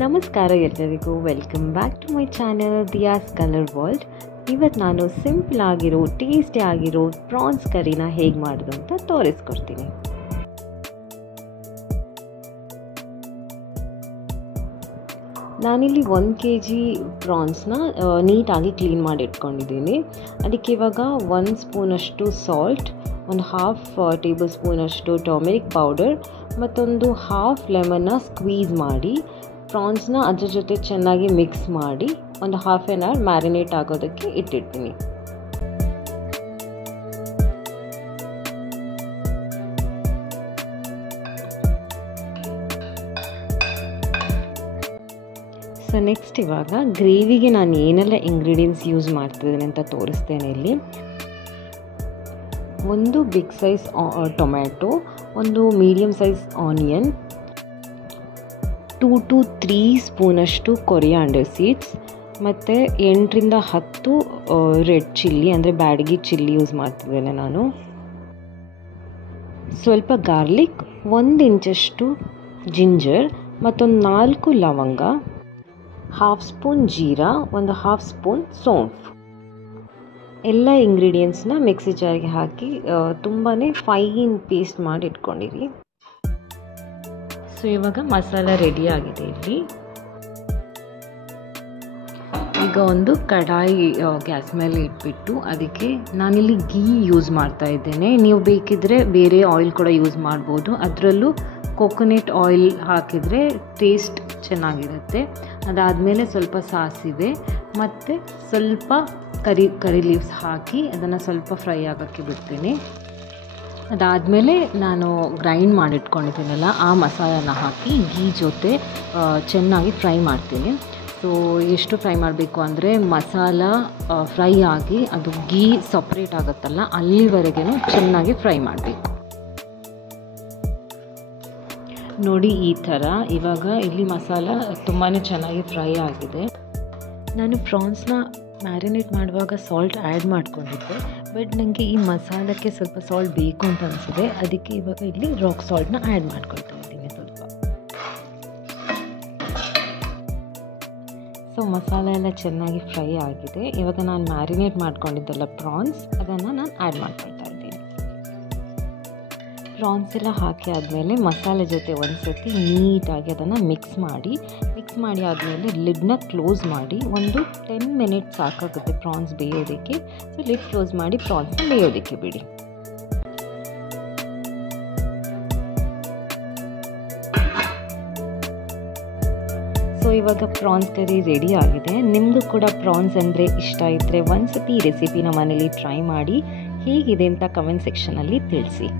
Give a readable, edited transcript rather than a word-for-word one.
ನಮಸ್ಕಾರ ಎಲ್ಲರಿಗೂ, welcome back to my channel Diya's colour world. ಇವತ್ತು ನಾನು ಸಿಂಪಲ್ ಆಗಿರೋ ಟೇಸ್ಟಿ ಆಗಿರೋ ಪ್ರಾನ್ಸ್ ಕರಿನ ಹೇಗೆ ಮಾಡೋದು ಅಂತ ತೋರಿಸ್ಕೊಡ್ತೀನಿ. ನಾನಿಲ್ಲಿ 1 kg ಪ್ರಾನ್ಸ್ನ ನೀಟಾಗಿ ಕ್ಲೀನ್ ಮಾಡಿ ಇಟ್ಕೊಂಡಿದ್ದೀನಿ. ಅದಕ್ಕೆ ಇವಾಗ 1 ಸ್ಪೂನಷ್ಟು ಸಾಲ್ಟ್, ಒಂದು 1/2 ಟೇಬಲ್ ಸ್ಪೂನಷ್ಟು ಟರ್ಮರಿಕ್ ಪೌಡರ್ ಮತ್ತೊಂದು 1/2 ಲೆಮನ್ನ ಸ್ಕ್ವೀಸ್ ಮಾಡಿ ಪ್ರಾನ್ಸ್ನ ಅದ್ರ ಜೊತೆ ಚೆನ್ನಾಗಿ ಮಿಕ್ಸ್ ಮಾಡಿ ಒಂದು 1/2 hour ಮ್ಯಾರಿನೇಟ್ ಆಗೋದಕ್ಕೆ ಇಟ್ಟಿರ್ತೀನಿ. ಸೊ ನೆಕ್ಸ್ಟ್ ಇವಾಗ ಗ್ರೇವಿಗೆ ನಾನು ಏನೆಲ್ಲ ಇಂಗ್ರೀಡಿಯೆಂಟ್ಸ್ ಯೂಸ್ ಮಾಡ್ತಿದ್ದೇನೆ ಅಂತ ತೋರಿಸ್ತೇನೆ. ಇಲ್ಲಿ ಒಂದು ಬಿಗ್ ಸೈಜ್ ಟೊಮ್ಯಾಟೊ, ಒಂದು ಮೀಡಿಯಮ್ ಸೈಜ್ ಆನಿಯನ್, 2 to 3 ಸ್ಪೂನಷ್ಟು ಕೊರಿಯಾಂಡರ್ ಸೀಡ್ಸ್ ಮತ್ತು 8ರಿಂದ 10 ರೆಡ್ ಚಿಲ್ಲಿ ಅಂದರೆ ಬ್ಯಾಡಗಿ ಚಿಲ್ಲಿ ಯೂಸ್ ಮಾಡ್ತಿದ್ದೇನೆ ನಾನು. ಸ್ವಲ್ಪ ಗಾರ್ಲಿಕ್, 1 ಇಂಚಷ್ಟು ಜಿಂಜರ್ ಮತ್ತೊಂದು 4 ಲವಂಗ, 1/2 ಸ್ಪೂನ್ ಜೀರಾ, ಒಂದು 1/2 ಸ್ಪೂನ್ ಸೋಂಫ್. ಎಲ್ಲ ಇಂಗ್ರೀಡಿಯೆಂಟ್ಸ್ನ ಮಿಕ್ಸಿ ಜಾರಿಗೆ ಹಾಕಿ ತುಂಬಾ ಫೈನ್ ಪೇಸ್ಟ್ ಮಾಡಿ ಇಟ್ಕೊಂಡಿರಿ. ಸೊ ಇವಾಗ ಮಸಾಲ ರೆಡಿ ಆಗಿದೆ. ಇಲ್ಲಿ ಈಗ ಒಂದು ಕಡಾಯಿ ಗ್ಯಾಸ್ ಮೇಲೆ ಇಟ್ಬಿಟ್ಟು ಅದಕ್ಕೆ ನಾನಿಲ್ಲಿ ಗೀ ಯೂಸ್ ಮಾಡ್ತಾ ಇದ್ದೇನೆ. ನೀವು ಬೇಕಿದ್ರೆ ಬೇರೆ ಆಯಿಲ್ ಕೂಡ ಯೂಸ್ ಮಾಡ್ಬೋದು. ಅದರಲ್ಲೂ ಕೋಕೋನಟ್ ಆಯಿಲ್ ಹಾಕಿದರೆ ಟೇಸ್ಟ್ ಚೆನ್ನಾಗಿರುತ್ತೆ. ಅದಾದಮೇಲೆ ಸ್ವಲ್ಪ ಸಾಸಿವೆ ಮತ್ತು ಸ್ವಲ್ಪ ಕರಿ ಲೀವ್ಸ್ ಹಾಕಿ ಅದನ್ನು ಸ್ವಲ್ಪ ಫ್ರೈ ಆಗೋಕ್ಕೆ ಬಿಡ್ತೀನಿ. ಅದಾದಮೇಲೆ ನಾನು ಗ್ರೈಂಡ್ ಮಾಡಿಟ್ಕೊಂಡಿದ್ದೀನಲ್ಲ ಆ ಮಸಾಲನ ಹಾಕಿ ಗೀ ಜೊತೆ ಚೆನ್ನಾಗಿ ಫ್ರೈ ಮಾಡ್ತೀನಿ. ಸೊ ಎಷ್ಟು ಫ್ರೈ ಮಾಡಬೇಕು ಅಂದರೆ ಮಸಾಲ ಫ್ರೈ ಆಗಿ ಅದು ಗೀ ಸಪ್ರೇಟ್ ಆಗುತ್ತಲ್ಲ ಅಲ್ಲಿವರೆಗೂ ಚೆನ್ನಾಗಿ ಫ್ರೈ ಮಾಡಬೇಕು. ನೋಡಿ ಈ ಥರ. ಇವಾಗ ಇಲ್ಲಿ ಮಸಾಲ ತುಂಬಾ ಚೆನ್ನಾಗಿ ಫ್ರೈ ಆಗಿದೆ. ನಾನು ಪ್ರಾನ್ಸ್ನ ಮ್ಯಾರಿನೇಟ್ ಮಾಡುವಾಗ ಸಾಲ್ಟ್ ಆ್ಯಡ್ ಮಾಡ್ಕೊಂಡಿದ್ದೆ, ಬಟ್ ನನಗೆ ಈ ಮಸಾಲಕ್ಕೆ ಸ್ವಲ್ಪ ಸಾಲ್ಟ್ ಬೇಕು ಅಂತ ಅನಿಸಿದೆ. ಅದಕ್ಕೆ ಇವಾಗ ಇಲ್ಲಿ ರಾಕ್ ಸಾಲ್ಟ್ನ ಆ್ಯಡ್ ಮಾಡ್ಕೊಳ್ತಾ ಇದ್ದೀನಿ ಸ್ವಲ್ಪ. ಸೊ ಮಸಾಲ ಎಲ್ಲ ಚೆನ್ನಾಗಿ ಫ್ರೈ ಆಗಿದೆ. ಇವಾಗ ನಾನು ಮ್ಯಾರಿನೇಟ್ ಮಾಡ್ಕೊಂಡಿದ್ದೆಲ್ಲ ಪ್ರಾನ್ಸ್ ಅದನ್ನು ನಾನು ಆ್ಯಡ್ ಮಾಡ್ಕೊಳ್ತಾ ಇದ್ದೀನಿ. ಪ್ರಾನ್ಸ್ ಎಲ್ಲ ಹಾಕಿ ಆದಮೇಲೆ ಮಸಾಲೆ ಜೊತೆ ಒಂದು ಸರ್ತಿ ನೀಟಾಗಿ ಅದನ್ನು ಮಿಕ್ಸ್ ಮಾಡಿ ಆದಮೇಲೆ ಲಿಡ್ನ ಕ್ಲೋಸ್ ಮಾಡಿ ಒಂದು 10 ಮಿನಿಟ್ಸ್ ಸಾಕಾಗುತ್ತೆ ಪ್ರಾನ್ಸ್ ಬೇಯೋದಕ್ಕೆ. ಸೊ ಲಿಡ್ ಕ್ಲೋಸ್ ಮಾಡಿ ಪ್ರಾನ್ಸ್ನ ಬೇಯೋದಕ್ಕೆ ಬಿಡಿ. ಸೊ ಇವಾಗ ಪ್ರಾನ್ಸ್ ಕರಿ ರೆಡಿ ಆಗಿದೆ. ನಿಮಗೂ ಕೂಡ ಪ್ರಾನ್ಸ್ ಅಂದರೆ ಇಷ್ಟ ಇದ್ದರೆ ಒಂದು ಸತಿ ಈ ರೆಸಿಪಿನ ಮನೇಲಿ ಟ್ರೈ ಮಾಡಿ ಹೇಗಿದೆ ಅಂತ ಕಮೆಂಟ್ ಸೆಕ್ಷನಲ್ಲಿ ತಿಳಿಸಿ.